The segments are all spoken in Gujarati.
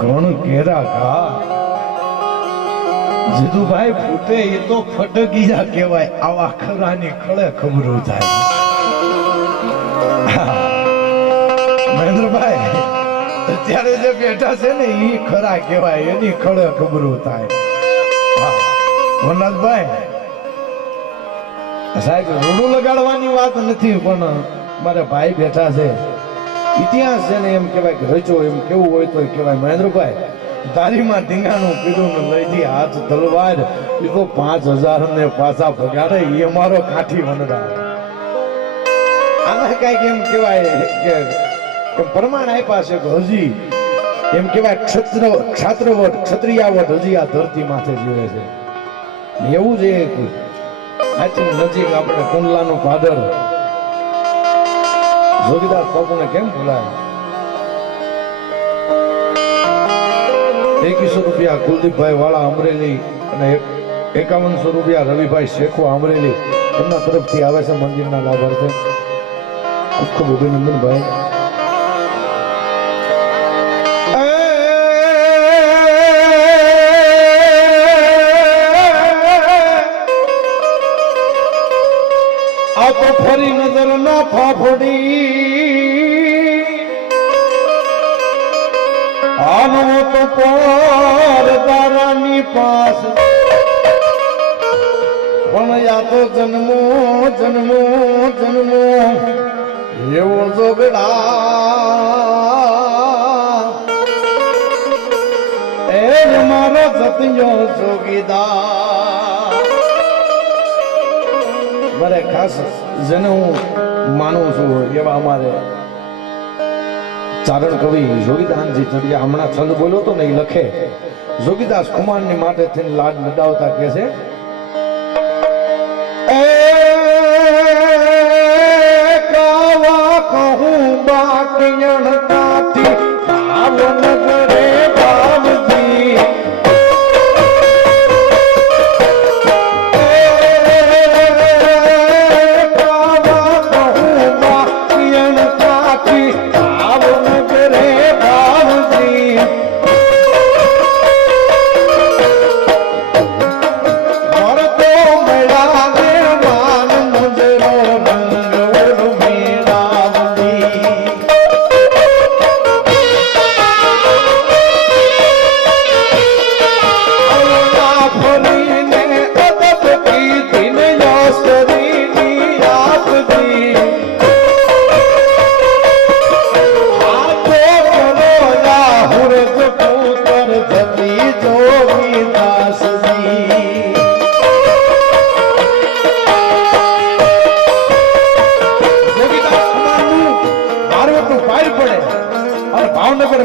ઘણું ઘેરા ઘા જીતુભાઈ ફૂટે એ તો ફટકીયા કહેવાય. આવા ખરાની ખળે ખબરું થાય. મહેન્દ્રભાઈ અત્યારે જે બેઠા છે ને એ ખરા કહેવાય, એની ખળે ખબરું થાય. વનરાજભાઈ સાહેબ રોડું લગાડવાની વાત નથી, પણ મારા ભાઈ બેઠા છે. ઇતિહાસ છે ને એમ કહેવાય કે રચો એમ કેવું હોય તો કહેવાય. મહેન્દ્રભાઈ તારીમાં ધીંગાનું પીડું લઈથી હાથ તલવાર એ તો 5000 ને પાછા ભગાડે એ મારો કાઠી વનરા. આના કઈક એમ કહેવાય કે પ્રમાણ આપ્યા છે કે હજી એમ કહેવાય ક્ષાત્રવટ ક્ષત્રિયાવટ હજી આ ધરતી માથે જીવે છે. એવું છે આથી નજીક આપણે કુંડલાનું પાદર જોગીદાસ બાપુને કેમ ભૂલાય. 2100 રૂપિયા કુલદીપભાઈ વાળા અમરેલી અને 5100 રૂપિયા રવિભાઈ શેખો અમરેલી એમના તરફથી આવે છે મંદિરના લાભાર્થે. ખૂબ ખૂબ અભિનંદન ભાઈ. આ તો ફરી નજર ના ફાફડી આનો તો પર તારાની પાસ પણ યા તો જન્મો જન્મો જન્મો એવો જોગડા એ મારો સતિયો જોગીદાર. મારે ખાસ જેને હું માનું છું એવા અમારે ચારણ કવિ જોગીદાસજી ચડિયા હમણાં છંદ બોલ્યો તો ને એ લખે જોગીદાસ કુમારની માટે થઈને લાડ લડાવતા કે છે કાવા કહું બાકિયણ કાઠી ભાવનગરે ભાવજી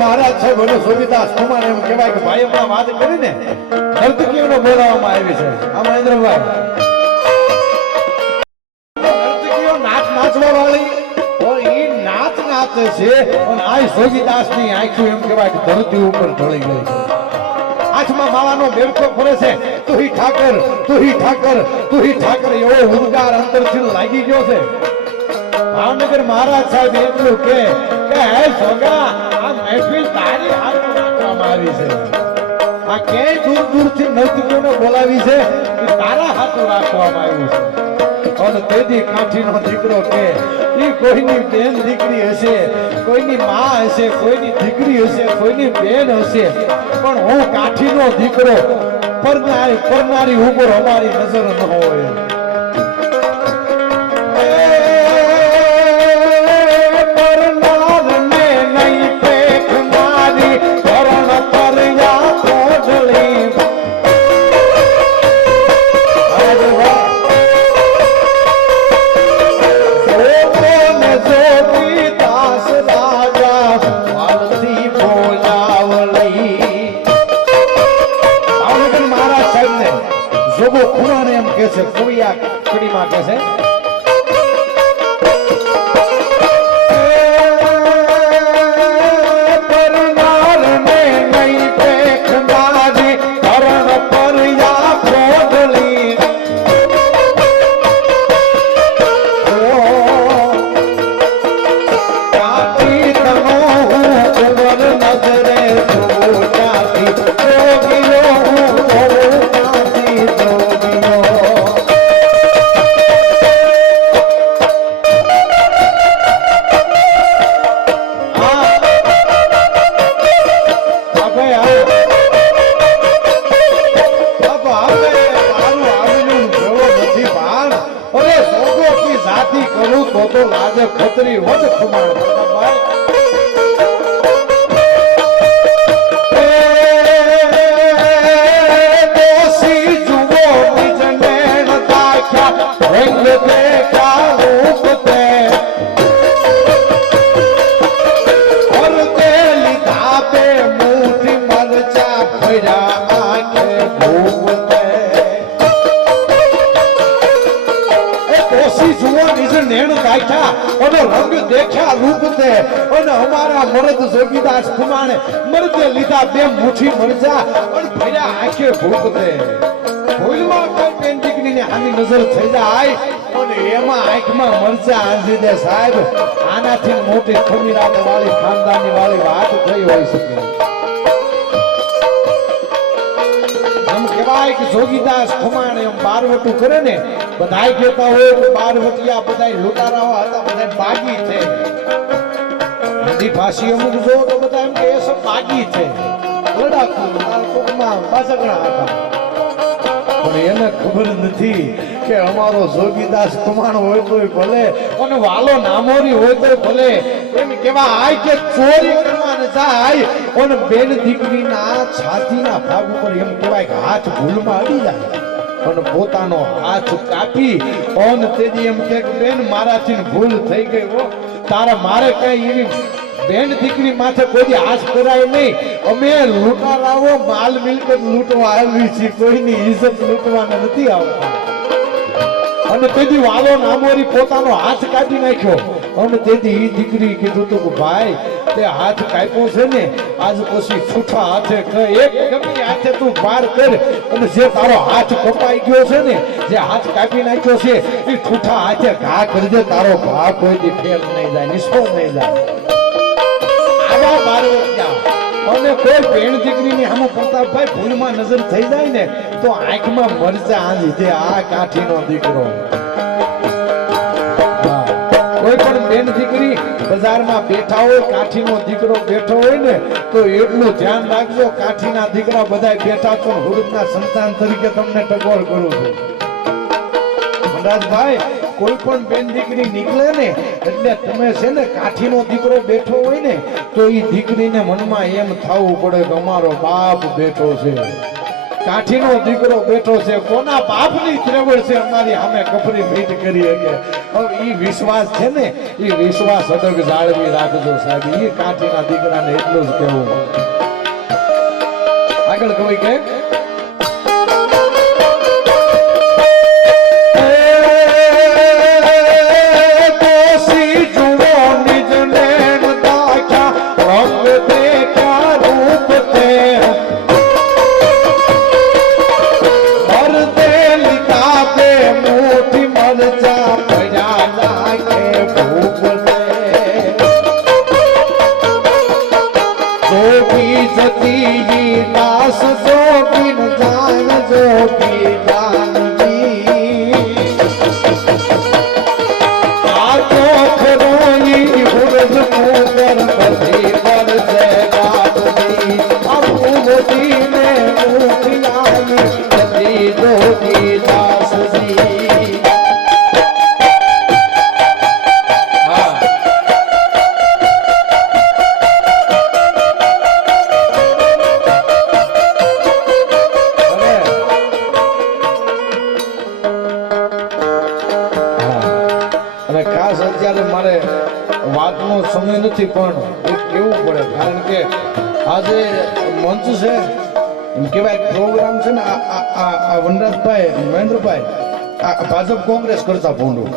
મહારાજ છે બોલો જોગીદાસ કુમાર એમ કહેવાય કે ભાઈ હમણાં વાત કરીને નર્તકીઓને બોલાવવામાં આવી છે. આ મહેન્દ્રભાઈ નર્તકીઓ નાચવા વાળી એ નાચ નાચે છે અને આ જોગીદાસ ની આંખો એમ કહેવાય કે ધરતી ઉપર ઢળી ગઈ છે. આંખમાં માવાનો બેરકો ફરે છે તુહી ઠાકર તુહી ઠાકર તુહી ઠાકર એવો હુંકાર અંતરથી લાગી ગયો છે. ભાવનગર મહારાજ સાહેબ એટલું કે હે સોગા આ મહેફિલ તારી હાથ રાખવામાં આવી છે. આ ક્યાંય દૂર દૂરથી નર્તકીઓને બોલાવી છે કે તારા હાથો રાખવામાં આવ્યું છે. અને તેથી કાઠીનો દીકરો કે એ કોઈની બેન દીકરી હશે, કોઈની માં હશે, કોઈની દીકરી હશે, કોઈની બેન હશે, પણ હું કાઠીનો દીકરો પરનારી ઉપર અમારી નજર ન હોય. છે કવિ આ કડીમાં કહે છે તો લાજે ખતરી વધ ખુમાણ પ્રતાપભાઈ દોષી જુઓ નિજ નેણ દાખ્યા રંગ દેખા રૂપ તે ઓર તે લીધા તે મુઠી મરચા ફર્યા આંખે ભૂપ તે દોષી જુઓ નિજ નેણ દાખ્યા અને રંગ દેખ્યા રૂપ તે અને અમારા મરદ જોગીદાસ ખુમાણે મરદે લીધા બે મુઠ્ઠી મરચા અને ભર્યા આંખે ભૂપ તે ભૂલમાં કોઈ બેન દીકરીને આની નજર થઈ જાય અને એમાં આંખમાં મરચા આંજી દે સાહેબ આનાથી મોટી ખમીરાત વાળી ખાનદાની વાળી વાત થઈ હોય શકે એમ કહેવાય કે જોગીદાસ ખુમાણે એમ બારવટું કરે ને બધાય કહેતા હોય કે બારવટિયા બધાય લૂંટારાઓ હતા બધાય બાગી છે હિન્દી ભાષી અમુક જો તો બધા એમ કે એ સબ બાગી છે લડાકુ ટૂંકમાં બાસકણા હતા પણ એને ખબર નથી કે અમારો જોગીદાસ ખુમાણ હોય તોય ભલે અને વાલો નામોરી હોય તોય ભલે એમ કેવા આય કે ચોરી કરવા ન જાય અને બેન દીકરીના છાતીના ભાગ ઉપર એમ કહેવાય કે હાથ ભૂલમાં અડી જાય અને પોતાનો હાથ કાપી અને તેજી એમ કે બેન મારાથી ભૂલ થઈ ગઈ હો તારા મારે કઈ એવી બેન દીકરી માથે કોઈ હાથ કરાય નહીં અમે લૂંટારાઓ માલ મિલકત લૂંટવા આવી છીએ કોઈની ઇજ્જત લૂંટવાના નથી આવતા અને તેથી વાલો નામોરી પોતાનો હાથ કાઢી નાખ્યો અને તેથી એ દીકરી કીધું તું કે ભાઈ તે હાથ કાપ્યો છે ને આજ પછી છૂઠા હાથે એક ગમી હાથે તું પાર કર અને જે તારો હાથ કપાઈ ગયો છે ને જે હાથ કાપી નાખ્યો છે એ છૂઠા હાથે ઘા કરી દે તારો ઘા કોઈ દી ફેલ નહીં જાય નિષ્ફળ નહીં જાય આવા બારવટિયા અને કોઈ બેન દીકરીની સામે પ્રતાપભાઈ ભૂલમાં નજર થઈ જાય ને તો આંખમાં મરચા આંજી દે આ કાઠીનો દીકરો કોઈ પણ બેન દીકરી બજારમાં બેઠા હોય કાઠીનો દીકરો બેઠો હોય ને તો એટલું ધ્યાન રાખજો કાઠીના દીકરા બધા બેઠા તો હુરતના સંતાન તરીકે તમને ટકોર કરું છું મનરાજભાઈ કોઈ પણ બેન દીકરી નીકળે ને એટલે તમે છે ને કાઠીનો દીકરો બેઠો હોય ને તો એ દીકરીને મનમાં એમ થવું પડે કે અમારો બાપ બેઠો છે કાઠીનો દીકરો બેઠો છે કોના બાપની ત્રેવડ છે અમારી સામે કફરી ભીટ કરી શકે હવે એ વિશ્વાસ છે ને એ વિશ્વાસ અડગ જાળવી રાખજો સાહેબ એ કાઠીના દીકરાને એટલું જ કહેવું આગળ કવિ કે વાતનો સમય નથી પણ કેવું પડે કારણ કે આજે મંચ છે એમ કહેવાય પ્રોગ્રામ છે ને આ વનરાજભાઈ મહેન્દ્રભાઈ આ ભાજપ કોંગ્રેસ કરતા ભૂંડું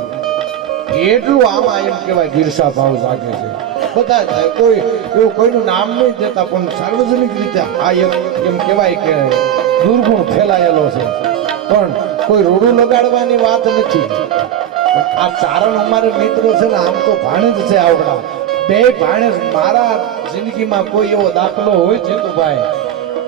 એટલું આમાં એમ કહેવાય ગીરસા ભાવ જાગે છે બધા જ કોઈ એવું કોઈનું નામ નહીં દેતા પણ સાર્વજનિક રીતે આ એમ કહેવાય કે દુર્ગુણ ફેલાયેલો છે પણ કોઈ રૂડું લગાડવાની વાત નથી પણ આ ચારણ અમારે મિત્રો છે ને આમ તો ભાણેજ છે આવડા બે ભાણેજ મારા જિંદગીમાં કોઈ એવો દાખલો હોય જીતુભાઈ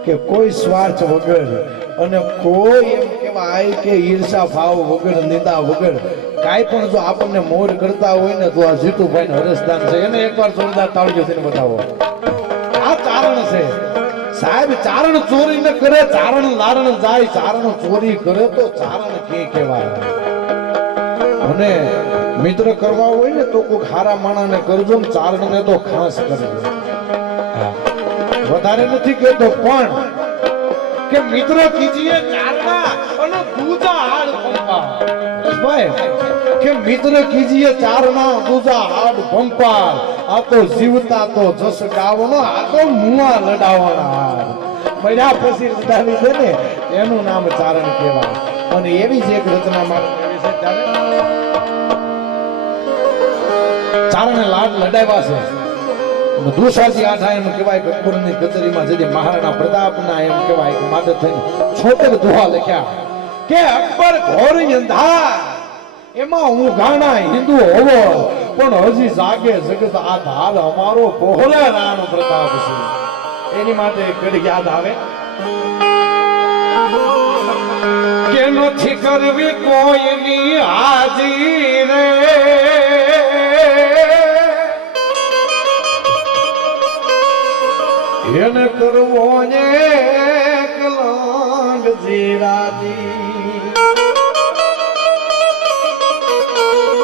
કે કોઈ સ્વાર્થ વગર અને કોઈ એમ કહેવાય કે ઈર્ષા ભાવ વગર નિંદા વગર કાંઈ પણ જો આપણને મોર કરતા હોય ને તો આ જીતુભાઈ નું હરસદાન છે એને એકવાર જોરદાર તાળીઓ થઈને બતાવો આ ચારણ છે સાહેબ ચારણ ચોરી ન કરે ચારણ લારણ જાય ચારણ ચોરી કરે તો ચારણ કે કહેવાય અને મિત્ર કરવા હોય ને તો કોઈ ખારા માણાને કરજો ને ચારણ ને તો ખાસ કરજો વધારે નથી કહેતો પણ કે મિત્ર કીજીએ ચારણા અને દૂજા હાડ પંપા ભાઈ કે મિત્ર કીજીએ ચારણા દૂજા હાડ પંપા આ તો જીવતા તો જસ ગાવનો આ તો મુઆ લડાવવાના મળ્યા પછી લડાવી છે ને એનું નામ ચારણ કહેવાય અને એવી જ એક રચના મારે છે ચારણે લાડ લડાવ્યા છે દુસાજી આઠા એમ કહેવાય કે અકબરની કચેરીમાં જતી મહારાણા પ્રતાપના એમ કહેવાય કે માથે થઈને 76 દુહા લખ્યા કે અકબર ઘોર અંધાર એમાં હું ગાણા હિન્દુ હોવો પણ હજી જાગે જગત આ ધાર અમારો પહોળા રાણો પ્રતાપ છે એની માટે કડી યાદ આવે કે નથી કરવી કોઈની હાજી રે એને કરવો ને કલંગ જીરાજી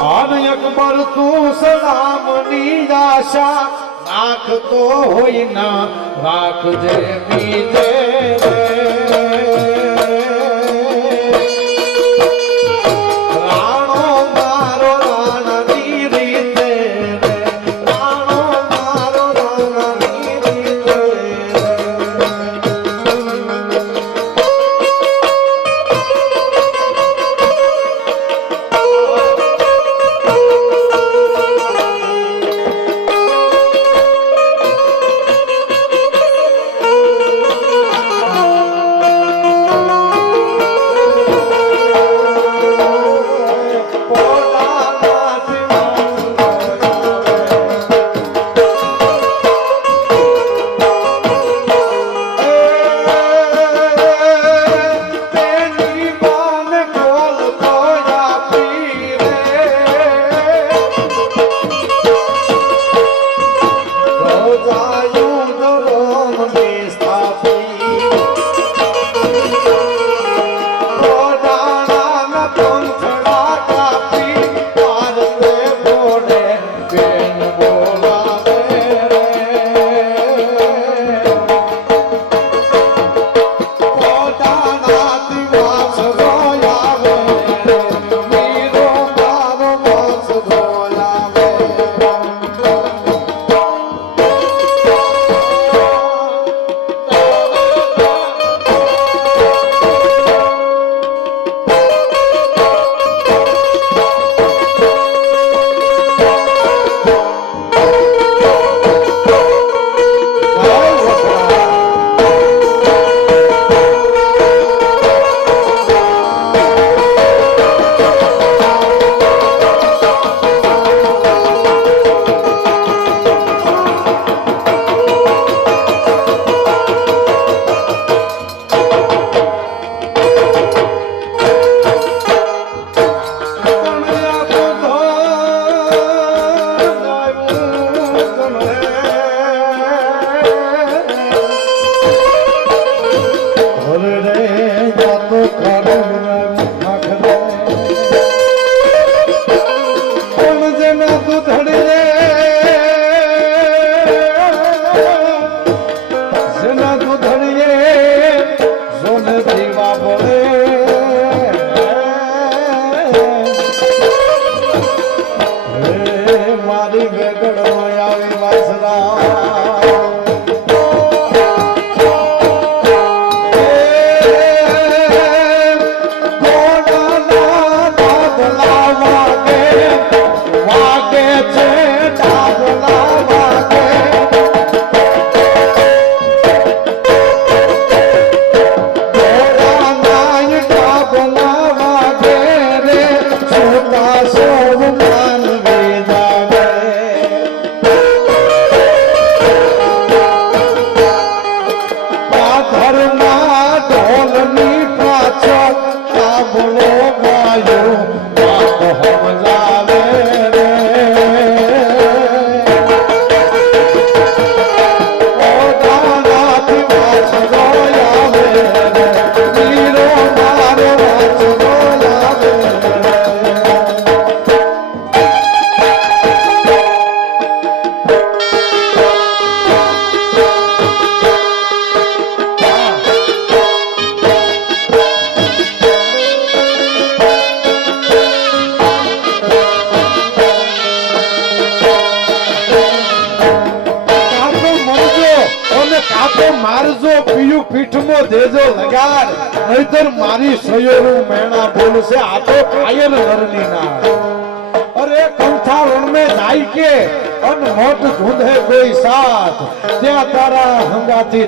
આન અકબર તું સલામની આશા રાખતો હોય ના રાખજે બીજે મારજો પીયું પીઠમાં દેજો લગાડ નહીતર મારી સયોનું મેણા બોલશે આ તો કાયર નરની ના અરે કંઠા રણ में જાય કે અન મોટ ધૂંધે કોઈ સાથ ત્યાં તારા હંગાથી